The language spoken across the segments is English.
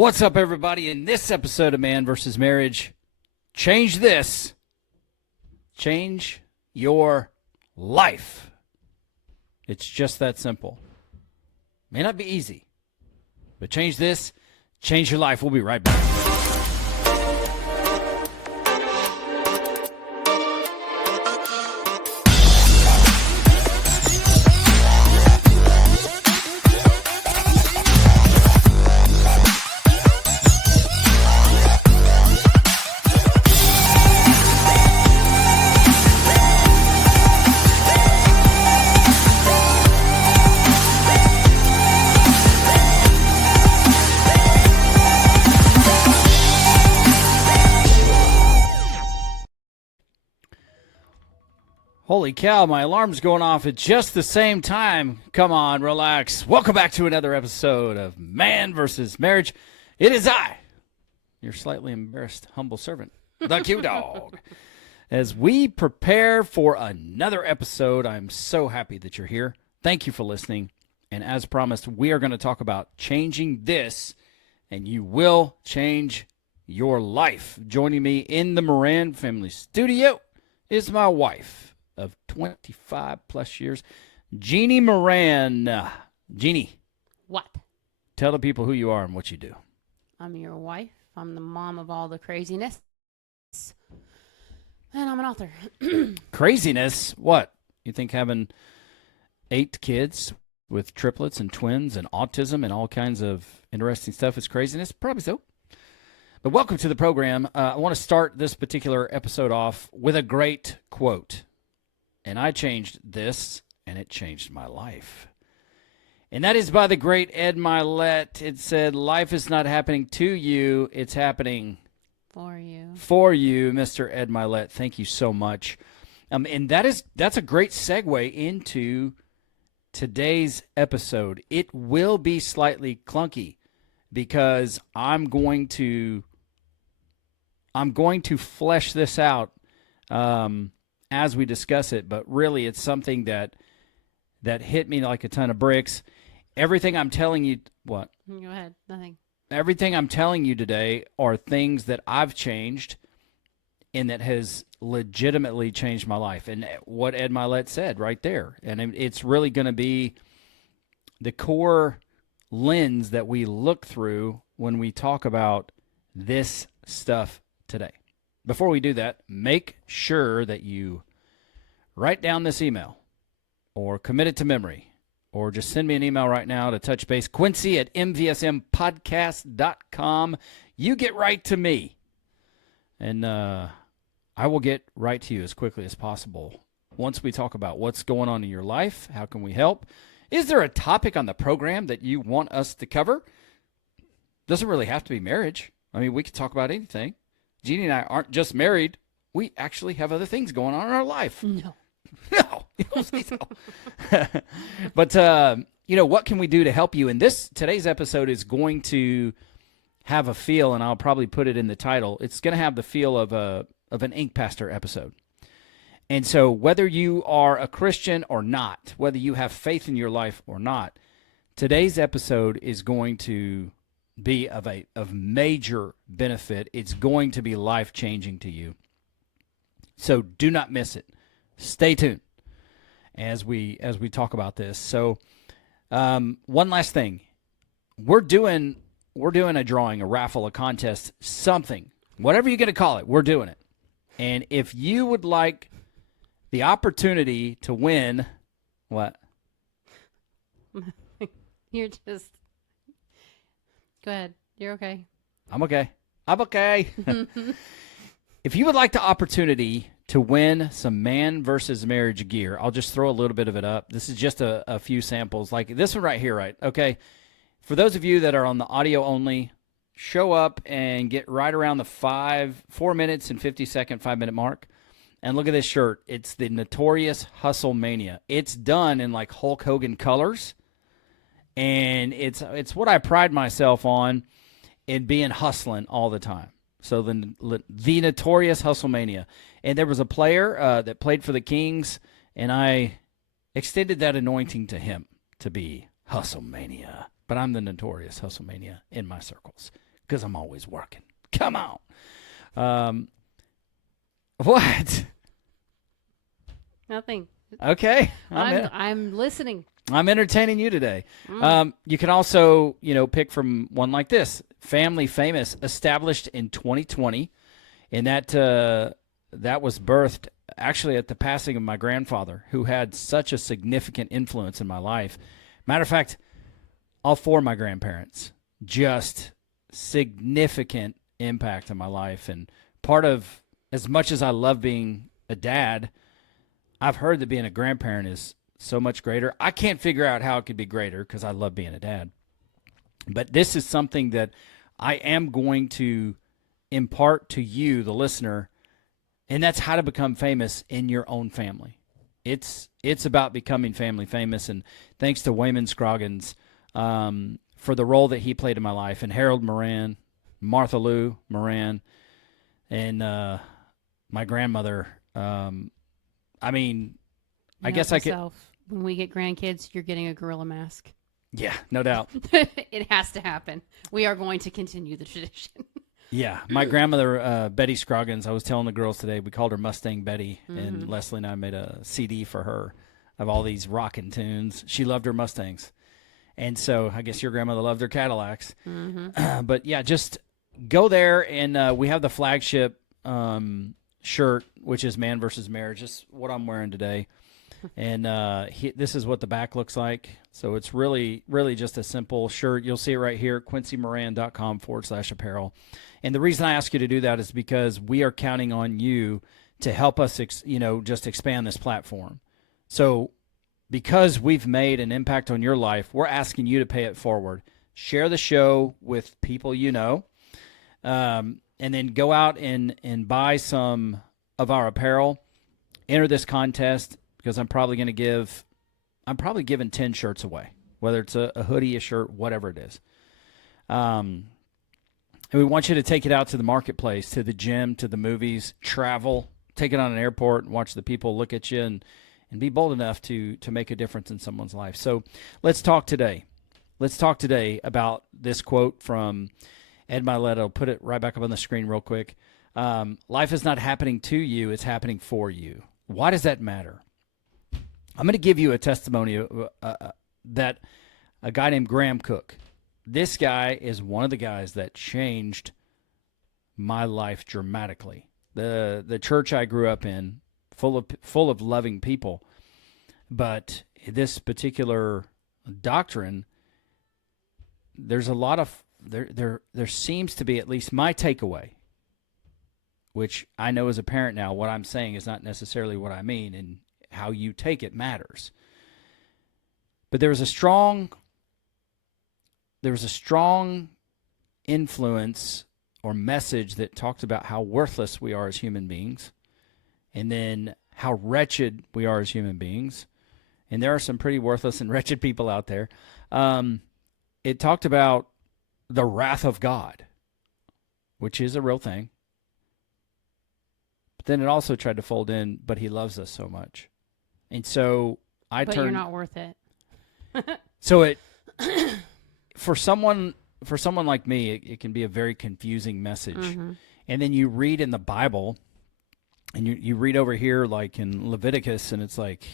What's up, everybody? In this episode of Man vs. Marriage, change this. Change your life. It's just that simple. May not be easy, but change this, change your life. We'll be right back. Holy cow, my alarm's going off at just the same time. Come on, relax. Welcome back to another episode of Man vs. Marriage. It is I, your slightly embarrassed, humble servant, the QDawG. As we prepare for another episode, I'm so happy that you're here. Thank you for listening. And as promised, we are going to talk about changing this, and you will change your life. Joining me in the Moran family studio is my wife of 25 plus years, Jeannie Moran. Jeannie. What? Tell the people who you are and what you do. I'm your wife. I'm the mom of all the craziness. And I'm an author. Craziness? What? You think having 8 kids with triplets and twins and autism and all kinds of interesting stuff is craziness? Probably so. But welcome to the program. I want to start this particular episode off with a great quote. And I changed this, and it changed my life. And that is by the great Ed Milet. It said, life is not happening to you, it's happening for you. For you, Mr. Ed Milet. Thank you so much. And that's a great segue into today's episode. It will be slightly clunky because I'm going to flesh this out as we discuss it, but really it's something that hit me like a ton of bricks. Everything I'm telling you, what? Go ahead, nothing. Everything I'm telling you today are things that I've changed and that has legitimately changed my life. And what Ed Milet said right there. And it's really going to be the core lens that we look through when we talk about this stuff today. Before we do that, make sure that you write down this email or commit it to memory or just send me an email right now to touch base, Quincy@mvsmpodcast.com. You get right to me, and I will get right to you as quickly as possible once we talk about what's going on in your life, how can we help. Is there a topic on the program that you want us to cover? Doesn't really have to be marriage. I mean, we could talk about anything. Jeannie and I aren't just married. We actually have other things going on in our life. No. No, you don't say so. But, what can we do to help you? And today's episode is going to have a feel, and I'll probably put it in the title. It's going to have the feel of an Ink Pastor episode. And so whether you are a Christian or not, whether you have faith in your life or not, today's episode is going to be of major benefit. It's going to be life-changing to you. So do not miss it. Stay tuned as we talk about this. So one last thing. We're doing a drawing, a raffle, a contest, something. Whatever you're going to call it, we're doing it. And if you would like the opportunity to win, what? You're just... Go ahead. You're okay. I'm okay. If you would like the opportunity to win some Man vs. Marriage gear, I'll just throw a little bit of it up. This is just a few samples, like this one right here, right? Okay. For those of you that are on the audio only, show up and get right around the 4 minutes and 50-second 5-minute mark. And look at this shirt. It's the Notorious Hustle Mania. It's done in like Hulk Hogan colors. And it's what I pride myself on in being hustling all the time. So the Notorious Hustlemania. And there was a player that played for the Kings, and I extended that anointing to him to be Hustlemania. But I'm the Notorious Hustlemania in my circles. Because I'm always working. Come on. What? Nothing. Okay. I'm listening. I'm entertaining you today. You can also, pick from one like this. Family Famous, established in 2020. And that was birthed actually at the passing of my grandfather, who had such a significant influence in my life. Matter of fact, all four of my grandparents, just significant impact on my life. And part of, as much as I love being a dad, I've heard that being a grandparent is so much greater. I can't figure out how it could be greater because I love being a dad. But this is something that I am going to impart to you, the listener, and that's how to become famous in your own family. It's about becoming family famous, and thanks to Wayman Scroggins for the role that he played in my life, and Harold Moran, Martha Lou Moran, and my grandmother. I guess I could. When we get grandkids, you're getting a gorilla mask. Yeah, no doubt. It has to happen. We are going to continue the tradition. Yeah, my grandmother, Betty Scroggins, I was telling the girls today, we called her Mustang Betty, and Leslie and I made a CD for her of all these rockin' tunes. She loved her Mustangs. And so I guess your grandmother loved her Cadillacs. But yeah, just go there, and we have the flagship shirt, which is Man vs. Marriage. Just what I'm wearing today. And this is what the back looks like. So it's really, really just a simple shirt. You'll see it right here, quincymoran.com/apparel. And the reason I ask you to do that is because we are counting on you to help us, just expand this platform. So because we've made an impact on your life, we're asking you to pay it forward. Share the show with people you know, and then go out and buy some of our apparel. Enter this contest because I'm probably giving 10 shirts away, whether it's a hoodie, a shirt, whatever it is. And we want you to take it out to the marketplace, to the gym, to the movies, travel, take it on an airport and watch the people look at you and be bold enough to make a difference in someone's life. So let's talk today. Let's talk today about this quote from Ed Milet. I'll put it right back up on the screen real quick. Life is not happening to you, it's happening for you. Why does that matter? I'm going to give you a testimony that a guy named Graham Cook. This guy is one of the guys that changed my life dramatically. The church I grew up in, full of loving people, but this particular doctrine, there's a lot of there seems to be, at least my takeaway, which I know as a parent now, what I'm saying is not necessarily what I mean, and how you take it matters. But there was a strong influence or message that talked about how worthless we are as human beings, and then how wretched we are as human beings. And there are some pretty worthless and wretched people out there. It talked about the wrath of God, which is a real thing. But then it also tried to fold in, but he loves us so much. And so But you're not worth it. So it for someone like me, it can be a very confusing message. And then you read in the Bible, and you read over here like in Leviticus, and it's like,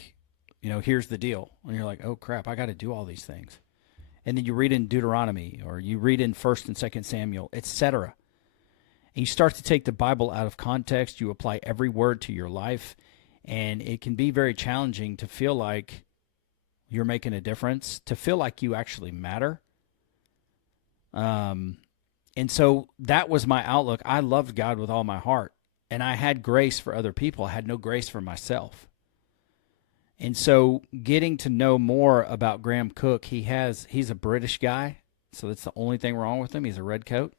here's the deal. And you're like, oh crap, I got to do all these things. And then you read in Deuteronomy, or you read in 1 and 2 Samuel, etc. And you start to take the Bible out of context. You apply every word to your life. And it can be very challenging to feel like you're making a difference, to feel like you actually matter. And so that was my outlook. I loved God with all my heart, and I had grace for other people. I had no grace for myself. And so getting to know more about Graham Cook, he's a British guy, so that's the only thing wrong with him. He's a redcoat.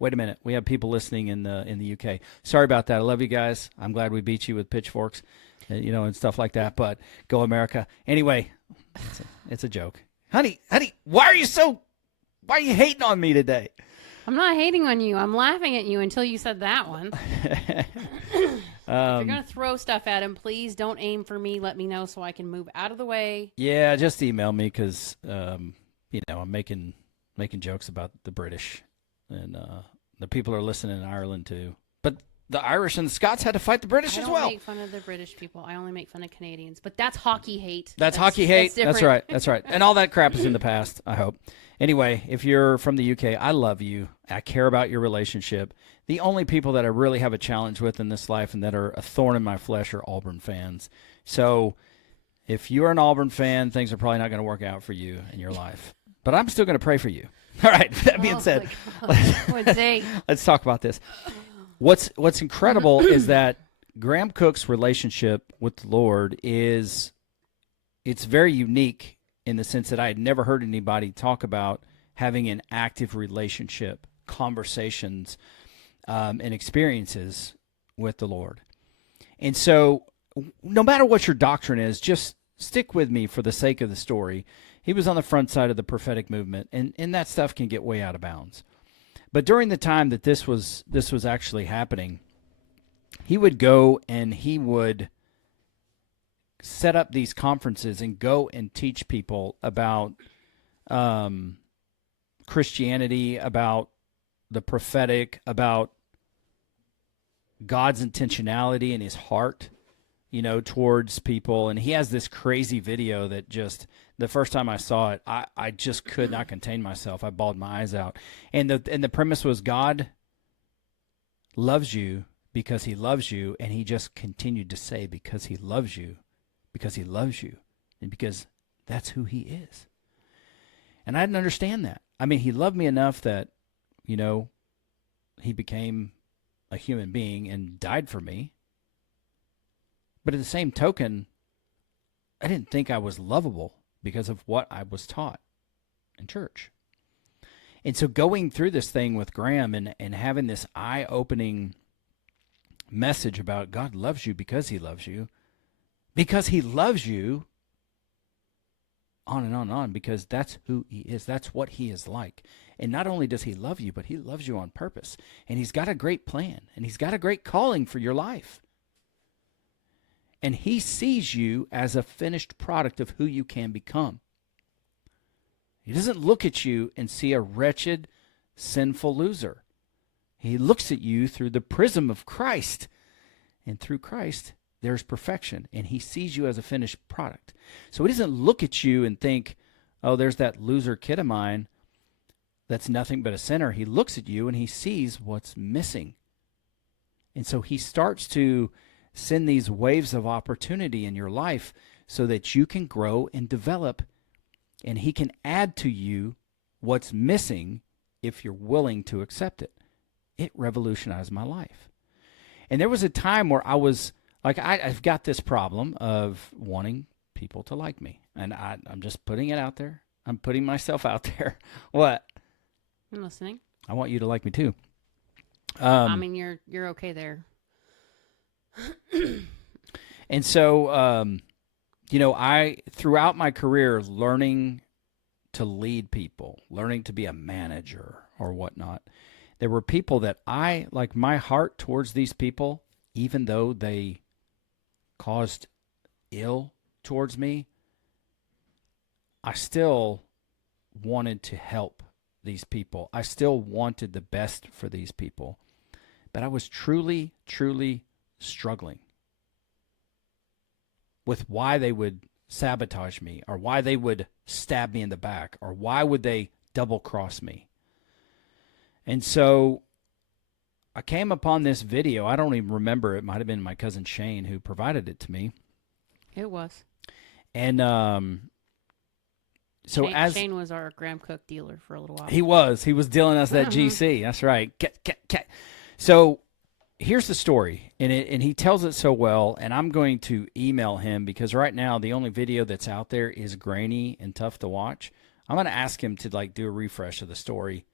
Wait a minute. We have people listening in the UK. Sorry about that. I love you guys. I'm glad we beat you with pitchforks, and stuff like that. But go America. Anyway, it's a joke. Honey, why are you hating on me today? I'm not hating on you. I'm laughing at you until you said that one. If you're going to throw stuff at him, please don't aim for me. Let me know so I can move out of the way. Yeah, just email me because, I'm making jokes about the British. and the people are listening in Ireland too. But the Irish and the Scots had to fight the British as well. I don't make fun of the British people. I only make fun of Canadians. But that's hockey hate. That's hockey hate. That's right. That's right. And all that crap is in the past, I hope. Anyway, if you're from the UK, I love you. I care about your relationship. The only people that I really have a challenge with in this life and that are a thorn in my flesh are Auburn fans. So if you're an Auburn fan, things are probably not going to work out for you in your life. But I'm still going to pray for you. All right. That being said, let's talk about this. What's incredible is that Graham Cook's relationship with the Lord it's very unique in the sense that I had never heard anybody talk about having an active relationship, conversations, and experiences with the Lord. And so no matter what your doctrine is, just stick with me for the sake of the story. He was on the front side of the prophetic movement, and that stuff can get way out of bounds. But during the time that this was actually happening, he would go and he would set up these conferences and go and teach people about Christianity, about the prophetic, about God's intentionality in his heart, towards people. And he has this crazy video that just, the first time I saw it, I just could not contain myself. I bawled my eyes out. And the premise was God loves you because he loves you. And he just continued to say, because he loves you, and because that's who he is. And I didn't understand that. I mean, he loved me enough that, he became a human being and died for me. But at the same token, I didn't think I was lovable because of what I was taught in church. And so going through this thing with Graham and having this eye-opening message about God loves you because he loves you, on and on, because that's who he is. That's what he is like. And not only does he love you, but he loves you on purpose. And he's got a great plan, and he's got a great calling for your life. And he sees you as a finished product of who you can become. He doesn't look at you and see a wretched, sinful loser. He looks at you through the prism of Christ. And through Christ, there's perfection. And he sees you as a finished product. So he doesn't look at you and think, oh, there's that loser kid of mine that's nothing but a sinner. He looks at you and he sees what's missing. And so he starts to send these waves of opportunity in your life so that you can grow and develop, and he can add to you what's missing if you're willing to accept it. It revolutionized my life. And there was a time where I was like, I've got this problem of wanting people to like me. And I'm just putting it out there. I'm putting myself out there. What? I'm listening. I want you to like me too. I mean, you're okay there. And so, I, throughout my career, learning to lead people, learning to be a manager or whatnot, there were people that my heart towards these people, even though they caused ill towards me, I still wanted to help these people. I still wanted the best for these people. But I was truly, truly struggling with why they would sabotage me, or why they would stab me in the back, or why would they double cross me. And so I came upon this video. I don't even remember. It might have been my cousin Shane who provided it to me. It was. And so Shane was our Graham Cook dealer for a little while. He was dealing us that GC. That's right. So here's the story, and he tells it so well, and I'm going to email him because right now the only video that's out there is grainy and tough to watch. I'm going to ask him to do a refresh of the story,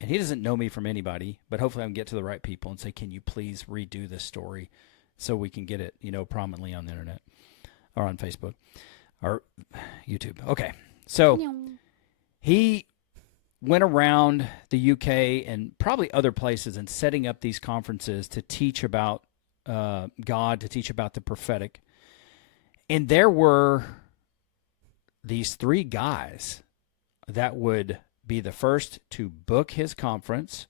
and he doesn't know me from anybody, but hopefully I can get to the right people and say, can you please redo this story so we can get it, prominently on the internet or on Facebook or YouTube. Okay, so he went around the UK and probably other places and setting up these conferences to teach about God, to teach about the prophetic. And there were these three guys that would be the first to book his conference.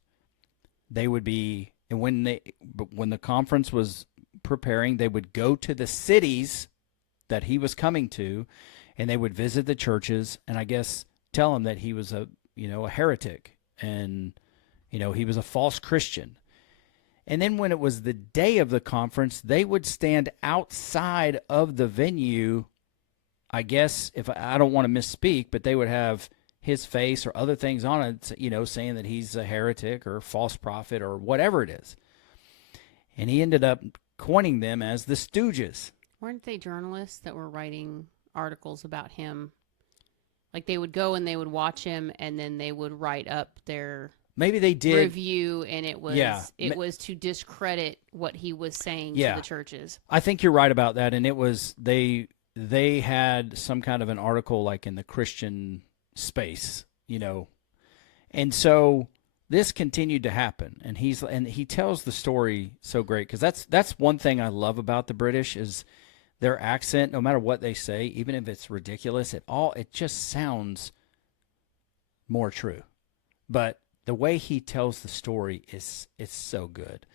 They would be, and when the conference was preparing, they would go to the cities that he was coming to, and they would visit the churches, and I guess tell him that he was a heretic, and he was a false Christian. And then when it was the day of the conference, they would stand outside of the venue. I guess, if I don't want to misspeak, but they would have his face or other things on it, saying that he's a heretic or false prophet or whatever it is. And he ended up coining them as the Stooges. Weren't they journalists that were writing articles about him? Like they would go and they would watch him, and then they would write up their maybe they did review, and it was to discredit what he was saying to the churches. I think you're right about that, and it was they had some kind of an article like in the Christian space, and so this continued to happen, and he tells the story so great, because that's one thing I love about the British is their accent. No matter what they say, even if it's ridiculous, it just sounds more true. But the way he tells the story it's so good.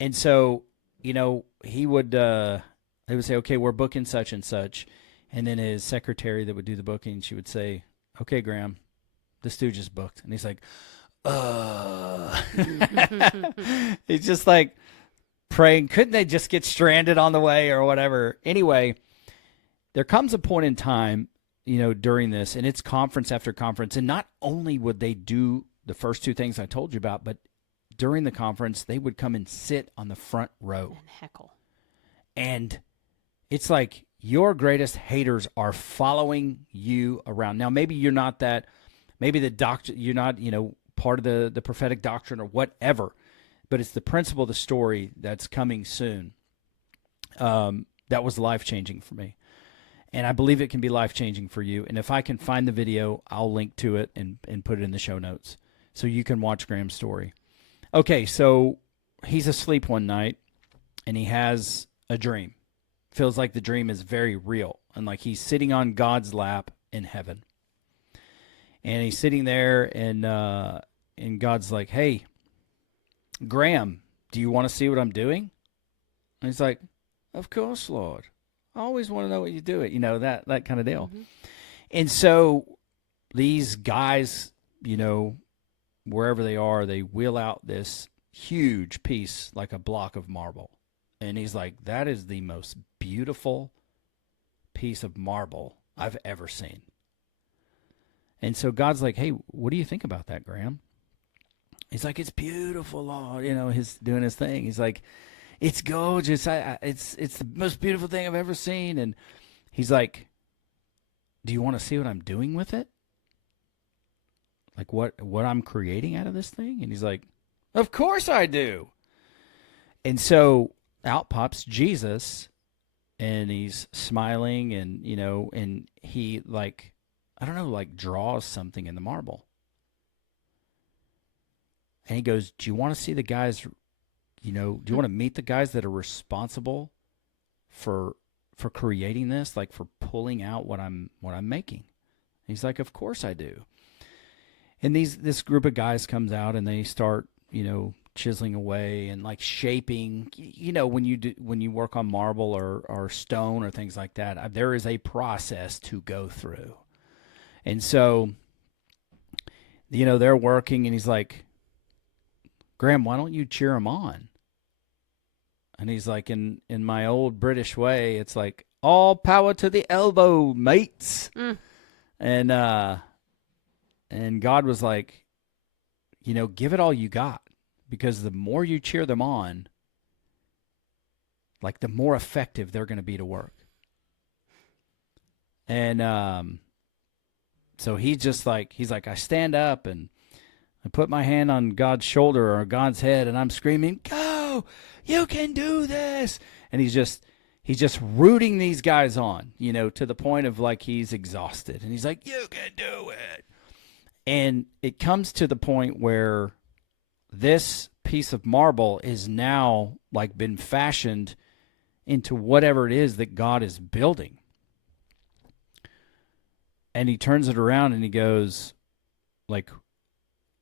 And so, he would they would say, okay, we're booking such and such, and then his secretary that would do the booking, she would say, okay, Graham, the Stooges booked. And he's like, he's just like praying, couldn't they just get stranded on the way or whatever? Anyway, there comes a point in time, during this, and it's conference after conference, and not only would they do the first two things I told you about, but during the conference, they would come and sit on the front row. And heckle. And it's like your greatest haters are following you around. Now, maybe you're not that, maybe the doctor, you're not, part of the prophetic doctrine or whatever, but it's the principle of the story that's coming soon. That was life-changing for me. And I believe it can be life-changing for you. And if I can find the video, I'll link to it and put it in the show notes so you can watch Graham's story. Okay, so he's asleep one night, and he has a dream. Feels like the dream is very real, and like he's sitting on God's lap in heaven. And he's sitting there, and God's like, hey, Graham, do you want to see what I'm doing? And he's like, of course, Lord. I always want to know what you do. That kind of deal. Mm-hmm. And so these guys, wherever they are, they wheel out this huge piece, like a block of marble. And he's like, that is the most beautiful piece of marble I've ever seen. And so God's like, hey, what do you think about that, Graham? He's like, it's beautiful, Lord. He's doing his thing. He's like, it's gorgeous. It's the most beautiful thing I've ever seen. And he's like, do you want to see what I'm doing with it? Like what I'm creating out of this thing? And he's like, of course I do. And so out pops Jesus, and he's smiling, and, and he draws something in the marble. And he goes, do you want to see the guys, do you want to meet the guys that are responsible for creating this, like for pulling out what I'm making? He's like, of course I do. And this group of guys comes out, and they start, chiseling away and like shaping. When you work on marble or stone or things like that, there is a process to go through. And so, they're working, and he's like, Graham, why don't you cheer him on? And he's like, in my old British way, it's like, all power to the elbow, mates. Mm. And God was like, give it all you got, because the more you cheer them on, like the more effective they're going to be to work. And so he's like, I stand up and I put my hand on God's shoulder or God's head, and I'm screaming, go, you can do this. And he's just rooting these guys on, to the point of like he's exhausted. And he's like, you can do it. And it comes to the point where this piece of marble is now like been fashioned into whatever it is that God is building. And he turns it around and he goes, like,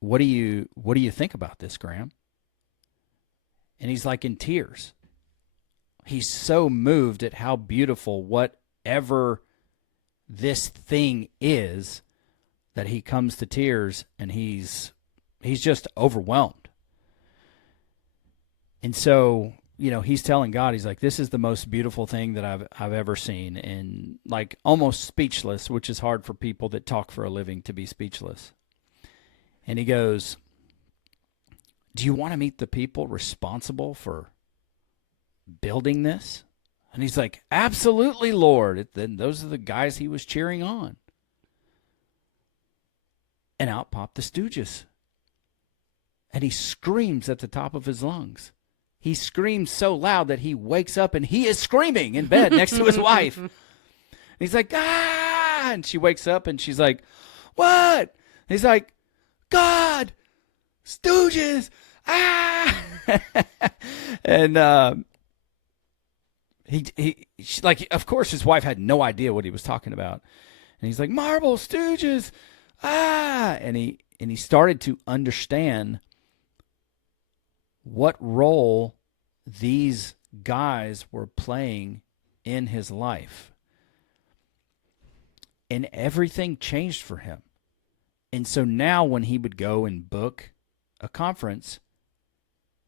what do you think about this, Graham? And he's like in tears. He's so moved at how beautiful whatever this thing is that he comes to tears, and he's just overwhelmed. And so, he's telling God, he's like, this is the most beautiful thing that I've ever seen, and like almost speechless, which is hard for people that talk for a living to be speechless. And he goes, do you want to meet the people responsible for building this? And he's like, absolutely, Lord. Then those are the guys he was cheering on. And out pop the Stooges. And he screams at the top of his lungs. He screams so loud that he wakes up, and he is screaming in bed next to his wife. And he's like, ah! And she wakes up and she's like, what? And he's like, God, Stooges, ah! And she, like, of course, his wife had no idea what he was talking about. And he's like, Marble, Stooges, ah! And he started to understand what role these guys were playing in his life. And everything changed for him. And so now when he would go and book a conference,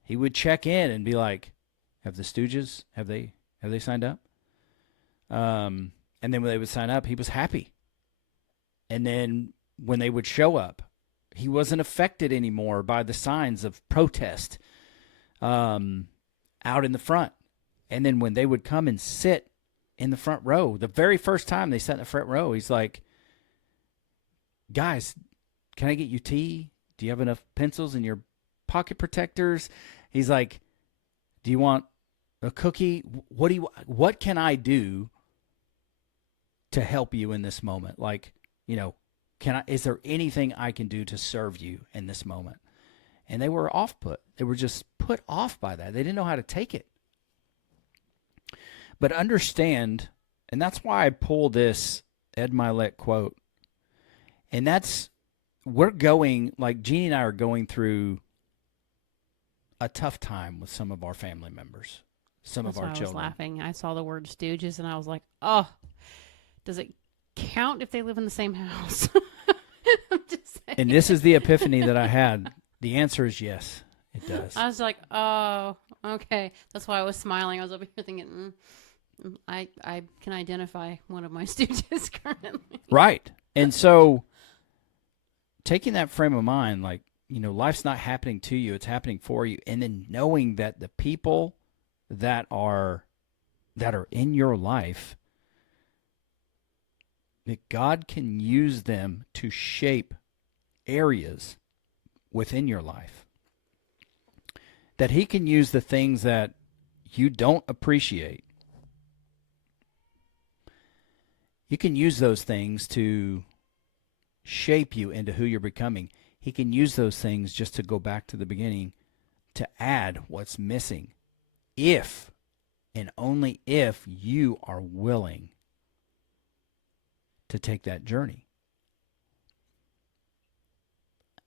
he would check in and be like, have the Stooges, have they signed up? And then when they would sign up, he was happy. And then when they would show up, he wasn't affected anymore by the signs of protest out in the front. And then when they would come and sit in the front row, the very first time they sat in the front row, he's like, guys, can I get you tea? Do you have enough pencils in your pocket protectors? He's like, do you want a cookie? What can I do to help you in this moment? Like, is there anything I can do to serve you in this moment? And they were off-put. They were just put off by that. They didn't know how to take it. But understand, and that's why I pull this Ed Milet quote. And we're going, like Jeannie and I are going through a tough time with some of our family members, some of our children. I was laughing. I saw the word Stooges, and I was like, oh, does it count if they live in the same house? I'm just saying. And this is the epiphany that I had. The answer is yes, it does. I was like, oh, okay. That's why I was smiling. I was over here thinking, I can identify one of my Stooges currently. Right. And so taking that frame of mind, like, life's not happening to you, it's happening for you. And then knowing that the people that are in your life, that God can use them to shape areas within your life. That he can use the things that you don't appreciate. You can use those things to shape you into who you're becoming. He can use those things, just to go back to the beginning, to add what's missing. If and only if you are willing to take that journey.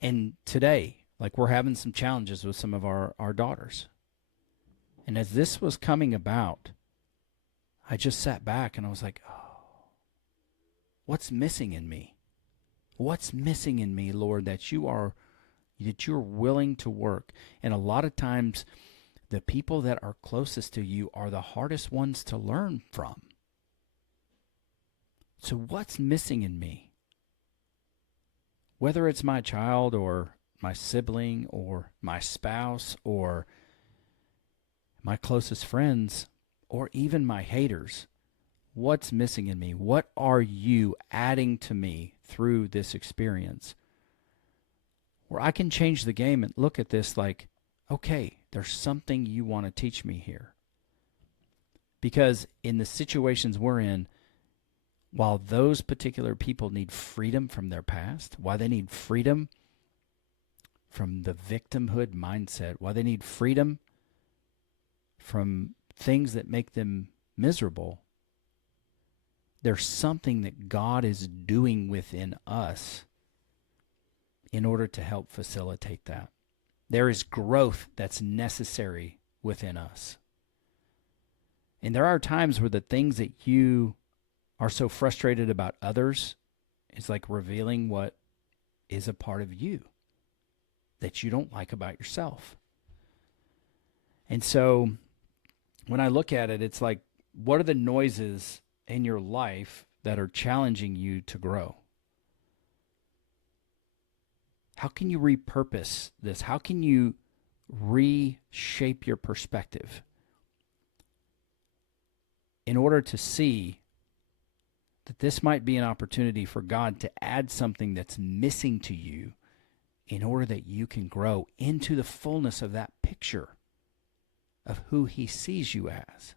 And today, like, we're having some challenges with some of our daughters. And as this was coming about, I just sat back and I was like, oh, what's missing in me? What's missing in me, Lord, that you're willing to work? And a lot of times, the people that are closest to you are the hardest ones to learn from. So what's missing in me? Whether it's my child or my sibling or my spouse or my closest friends or even my haters, what's missing in me? What are you adding to me through this experience? Where I can change the game and look at this like, okay, there's something you want to teach me here. Because in the situations we're in, while those particular people need freedom from their past, while they need freedom from the victimhood mindset, while they need freedom from things that make them miserable, there's something that God is doing within us in order to help facilitate that. There is growth that's necessary within us. And there are times where the things that you are so frustrated about others is like revealing what is a part of you that you don't like about yourself. And so when I look at it, it's like, what are the noises in your life that are challenging you to grow? How can you repurpose this? How can you reshape your perspective in order to see that this might be an opportunity for God to add something that's missing to you in order that you can grow into the fullness of that picture of who He sees you as?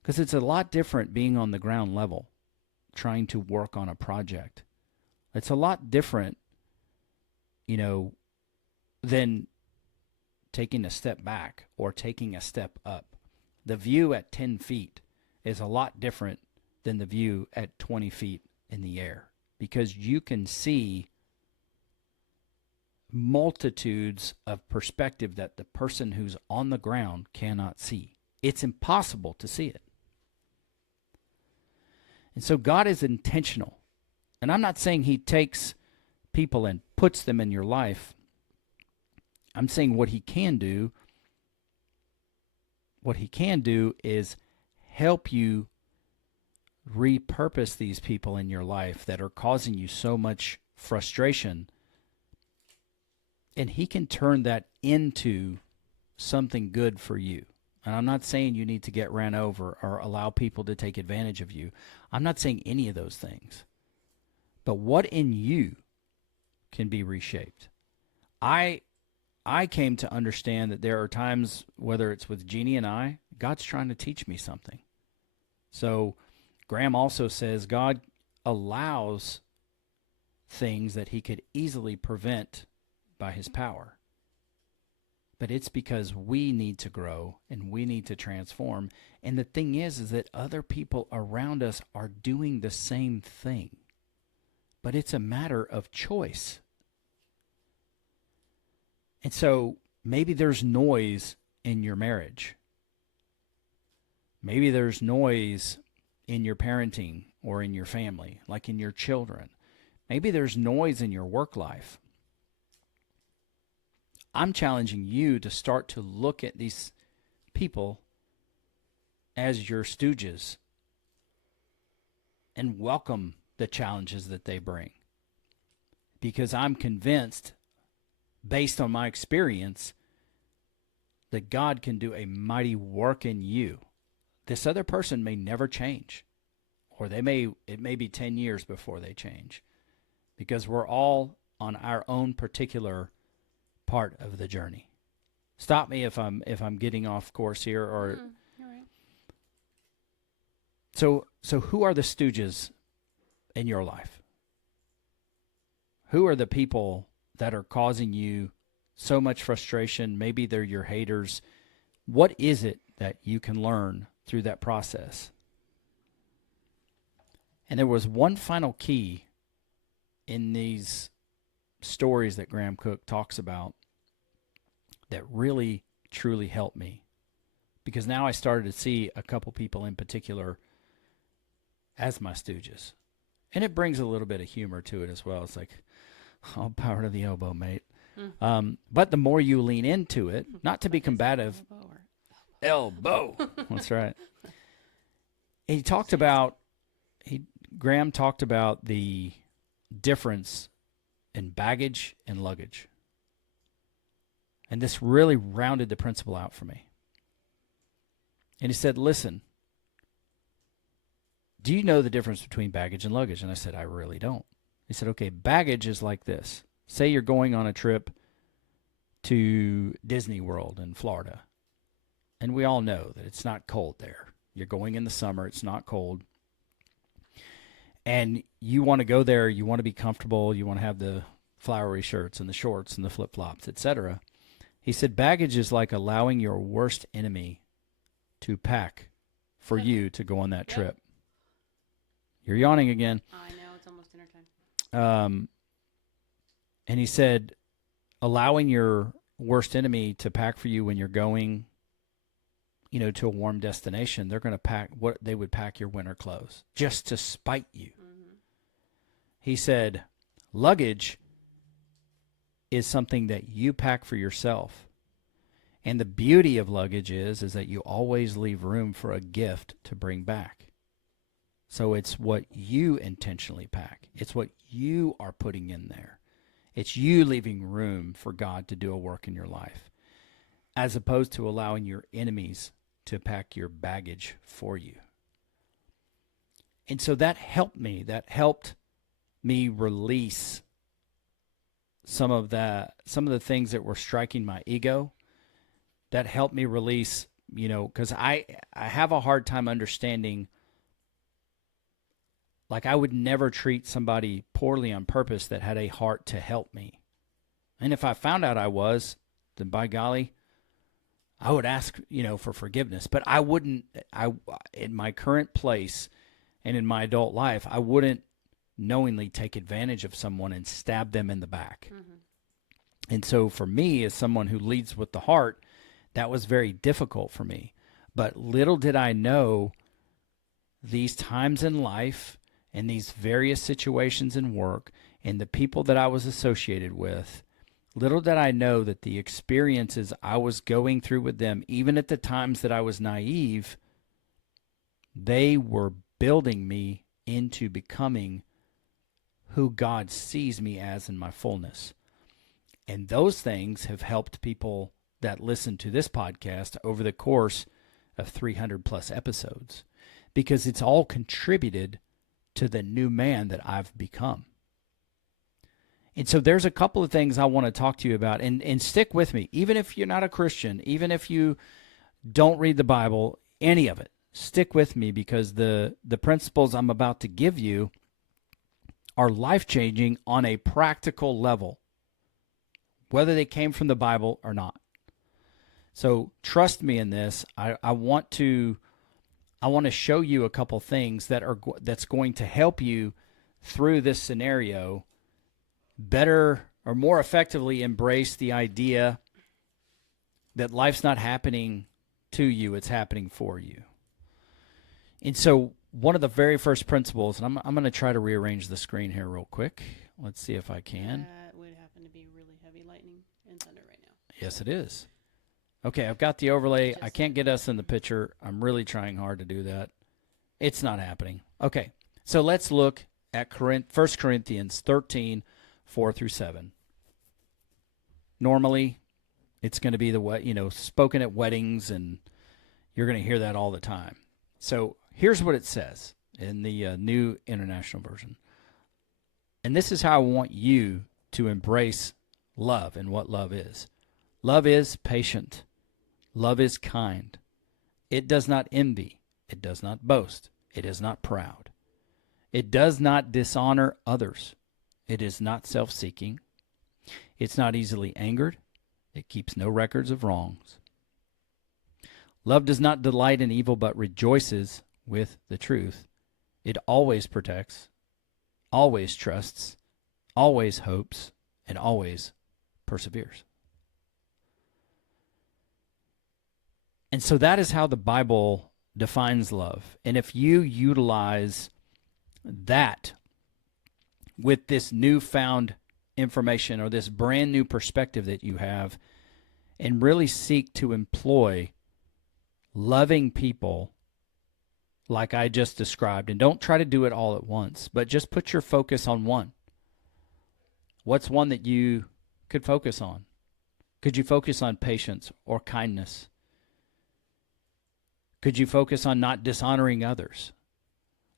Because it's a lot different being on the ground level, trying to work on a project. It's a lot different, than taking a step back or taking a step up. The view at 10 feet is a lot different than the view at 20 feet in the air, because you can see multitudes of perspective that the person who's on the ground cannot see. It's impossible to see it. And so God is intentional. And I'm not saying He takes people and puts them in your life. I'm saying what He can do is help you repurpose these people in your life that are causing you so much frustration. And He can turn that into something good for you. And I'm not saying you need to get ran over or allow people to take advantage of you. I'm not saying any of those things. But what in you can be reshaped? I came to understand that there are times, whether it's with Jeannie and I, God's trying to teach me something. So Graham also says God allows things that He could easily prevent by His power. But it's because we need to grow and we need to transform. And the thing is that other people around us are doing the same thing. But it's a matter of choice. And so maybe there's noise in your marriage. Maybe there's noise in your parenting or in your family, like in your children. Maybe there's noise in your work life. I'm challenging you to start to look at these people as your stooges and welcome the challenges that they bring. Because I'm convinced, based on my experience, that God can do a mighty work in you. This other person may never change, or it may be 10 years before they change, because we're all on our own particular part of the journey. Stop me if I'm getting off course here, or you're right. So who are the stooges in your life? Who are the people that are causing you so much frustration? Maybe they're your haters. What is it that you can learn through that process? And there was one final key in these stories that Graham Cook talks about that really, truly helped me. Because now I started to see a couple people in particular as my stooges. And it brings a little bit of humor to it as well. It's like, all power to the elbow, mate. But the more you lean into it, not to be combative. Elbow. That's right. Graham talked about the difference in baggage and luggage. And this really rounded the principle out for me. And he said, listen, do you know the difference between baggage and luggage? And I said, I really don't. He said, okay, baggage is like this. Say you're going on a trip to Disney World in Florida. And we all know that it's not cold there. You're going in the summer. It's not cold. And you want to go there. You want to be comfortable. You want to have the flowery shirts and the shorts and the flip-flops, etc. He said, baggage is like allowing your worst enemy to pack for you to go on that trip. You're yawning again. I know, it's almost dinner time. And he said, allowing your worst enemy to pack for you when you're going, to a warm destination, they're going to pack what they would pack your winter clothes just to spite you. Mm-hmm. He said, luggage is something that you pack for yourself. And the beauty of luggage is that you always leave room for a gift to bring back. So it's what you intentionally pack. It's what you are putting in there. It's you leaving room for God to do a work in your life, as opposed to allowing your enemies to pack your baggage for you. And so that helped me. That helped me release some of the things that were striking my ego. That helped me release, because I have a hard time understanding. Like, I would never treat somebody poorly on purpose that had a heart to help me. And if I found out I was, then by golly, I would ask, for forgiveness. But I wouldn't, in my current place and in my adult life, I wouldn't knowingly take advantage of someone and stab them in the back. Mm-hmm. And so for me, as someone who leads with the heart, that was very difficult for me. But little did I know, these times in life and these various situations in work and the people that I was associated with, little did I know that the experiences I was going through with them, even at the times that I was naive, they were building me into becoming who God sees me as in my fullness. And those things have helped people that listen to this podcast over the course of 300 plus episodes, because it's all contributed to the new man that I've become. And so there's a couple of things I want to talk to you about, and stick with me. Even if you're not a Christian, even if you don't read the Bible, any of it, stick with me, because the principles I'm about to give you are life-changing on a practical level, whether they came from the Bible or not. So trust me in this. I want to show you a couple things that's going to help you through this scenario better or more effectively embrace the idea that life's not happening to you, it's happening for you. And so one of the very first principles, and I'm going to try to rearrange the screen here real quick. Let's see if I can. That would happen to be really heavy lightning and thunder right now. Yes, it is. Okay, I've got the overlay. I can't get us in the picture. I'm really trying hard to do that. It's not happening. Okay, so let's look at 1 Corinthians 13, 4 through 7. Normally, it's going to be spoken at weddings, and you're going to hear that all the time. So here's what it says in the New International Version. And this is how I want you to embrace love and what love is. Love is patient. Love is kind. It does not envy. It does not boast. It is not proud. It does not dishonor others. It is not self-seeking. It's not easily angered. It keeps no records of wrongs. Love does not delight in evil, but rejoices with the truth. It always protects, always trusts, always hopes, and always perseveres. And so that is how the Bible defines love. And if you utilize that with this newfound information or this brand new perspective that you have, and really seek to employ loving people like I just described, and don't try to do it all at once, but just put your focus on one. What's one that you could focus on? Could you focus on patience or kindness? Could you focus on not dishonoring others?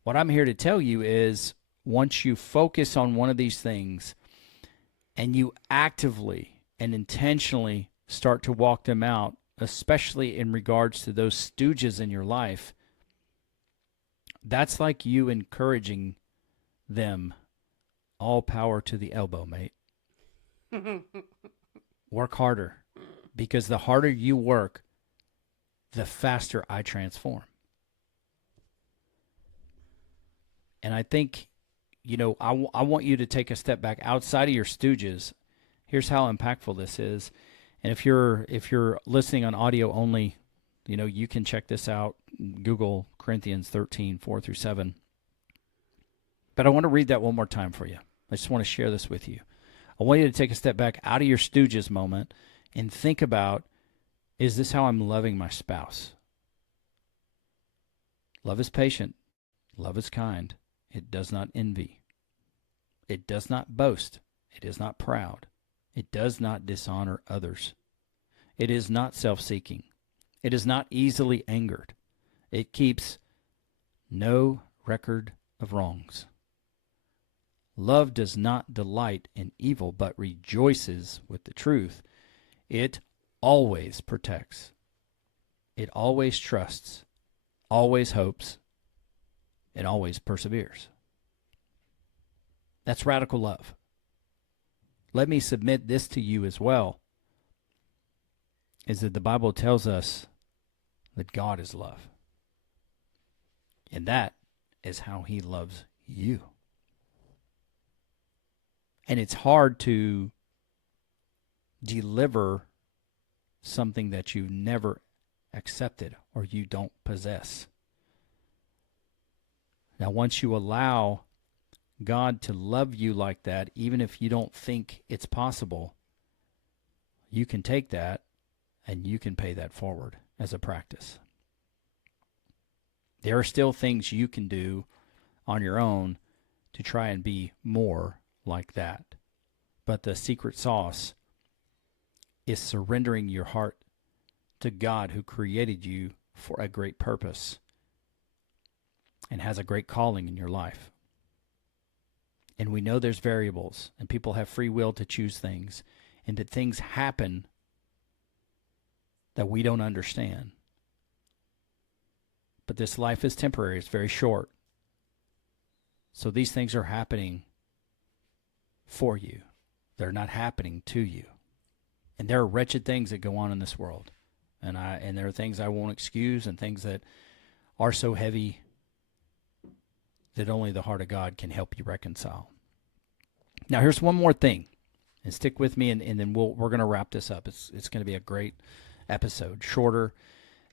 What I'm here to tell you is, once you focus on one of these things and you actively and intentionally start to walk them out, especially in regards to those stooges in your life, that's like you encouraging them. All power to the elbow, mate. Work harder, because the harder you work, the faster I transform. And I think I want you to take a step back outside of your stooges. Here's how impactful this is. And if you're listening on audio only, you can check this out. Google Corinthians 13, 4 through 7. But I want to read that one more time for you. I just want to share this with you. I want you to take a step back out of your stooges moment and think about, is this how I'm loving my spouse? Love is patient. Love is kind. It does not envy. It does not boast. It is not proud. It does not dishonor others. It is not self-seeking. It is not easily angered. It keeps no record of wrongs. Love does not delight in evil, but rejoices with the truth. It always protects. It always trusts, always hopes, and always perseveres. That's radical love. Let me submit this to you as well, is that the Bible tells us that God is love. And that is how he loves you. And it's hard to deliver something that you've never accepted or you don't possess. Now, once you allow God to love you like that, even if you don't think it's possible, you can take that and you can pay that forward as a practice. There are still things you can do on your own to try and be more like that. But the secret sauce is surrendering your heart to God, who created you for a great purpose and has a great calling in your life. And we know there's variables, and people have free will to choose things, and that things happen that we don't understand. But this life is temporary. It's very short. So these things are happening for you. They're not happening to you. And there are wretched things that go on in this world. And there are things I won't excuse, and things that are so heavy that only the heart of God can help you reconcile. Now, here's one more thing. And stick with me, and then we're going to wrap this up. It's going to be a great episode, shorter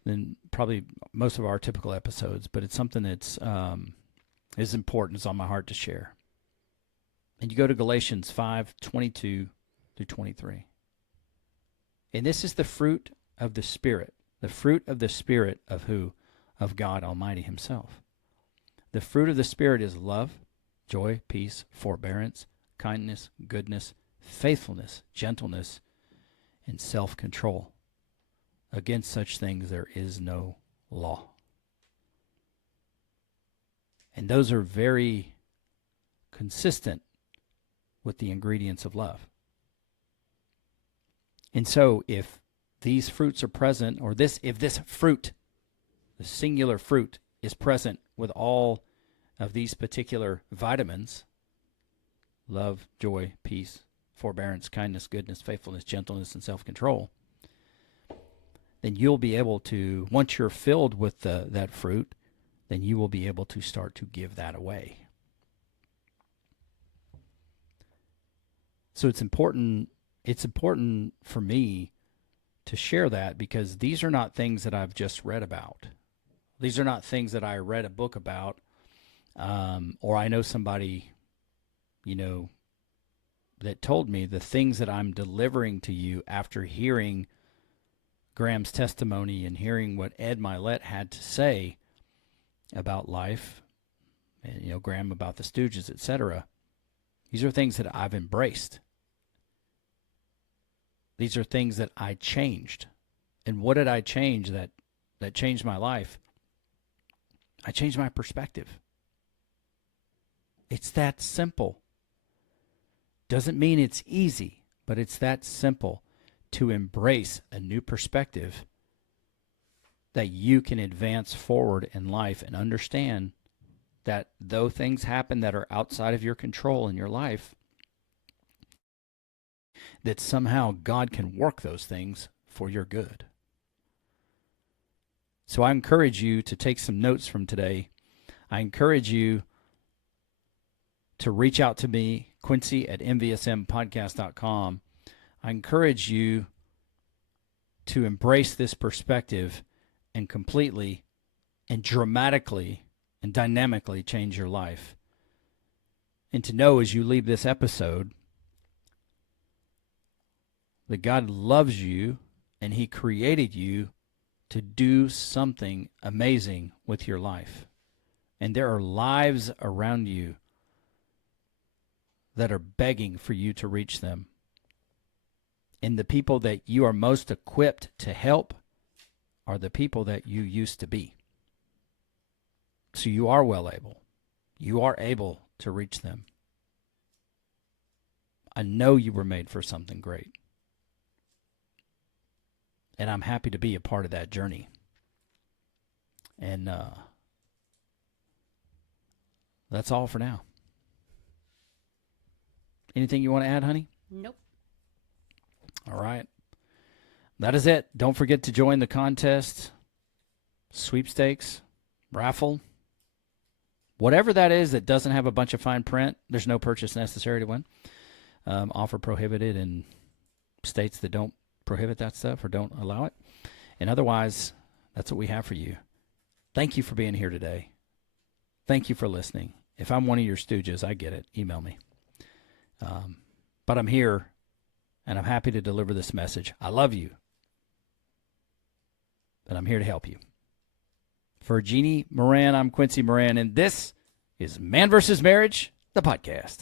than probably most of our typical episodes, but it's something that's is important. It's on my heart to share. And you go to Galatians 5:22 through 23. And this is the fruit of the Spirit. The fruit of the Spirit of who? Of God Almighty himself. The fruit of the Spirit is love, joy, peace, forbearance, kindness, goodness, faithfulness, gentleness, and self-control. Against such things there is no law. And those are very consistent with the ingredients of love. And so if these fruits are present, or if this fruit, the singular fruit, is present with all of these particular vitamins, love, joy, peace, forbearance, kindness, goodness, faithfulness, gentleness, and self-control, then you'll be able to, once you're filled with that fruit, then you will be able to start to give that away. So it's important for me to share that, because these are not things that I've just read about. These are not things that I read a book about, or I know somebody, that told me. The things that I'm delivering to you after hearing Graham's testimony and hearing what Ed Milet had to say about life, and Graham about the Stooges, etc. These are things that I've embraced. These are things that I changed. And what did I change that changed my life? I changed my perspective. It's that simple. Doesn't mean it's easy, but it's that simple to embrace a new perspective that you can advance forward in life and understand that though things happen that are outside of your control in your life, that somehow God can work those things for your good. So I encourage you to take some notes from today. I encourage you to reach out to me, Quincy at mvsmpodcast.com. I encourage you to embrace this perspective and completely and dramatically and dynamically change your life. And to know as you leave this episode that God loves you and He created you to do something amazing with your life. And there are lives around you that are begging for you to reach them. And the people that you are most equipped to help are the people that you used to be. So you are well able. You are able to reach them. I know you were made for something great. And I'm happy to be a part of that journey. And that's all for now. Anything you want to add, honey? Nope. All right. That is it. Don't forget to join the contest, sweepstakes, raffle. Whatever that is that doesn't have a bunch of fine print, there's no purchase necessary to win. Offer prohibited in states that don't prohibit that stuff or don't allow it. And otherwise, that's what we have for you. Thank you for being here today. Thank you for listening. If I'm one of your stooges, I get it. Email me. But I'm here, and I'm happy to deliver this message. I love you, and I'm here to help you. For Jeannie Moran, I'm Quincy Moran, and this is Man vs. Marriage, the podcast.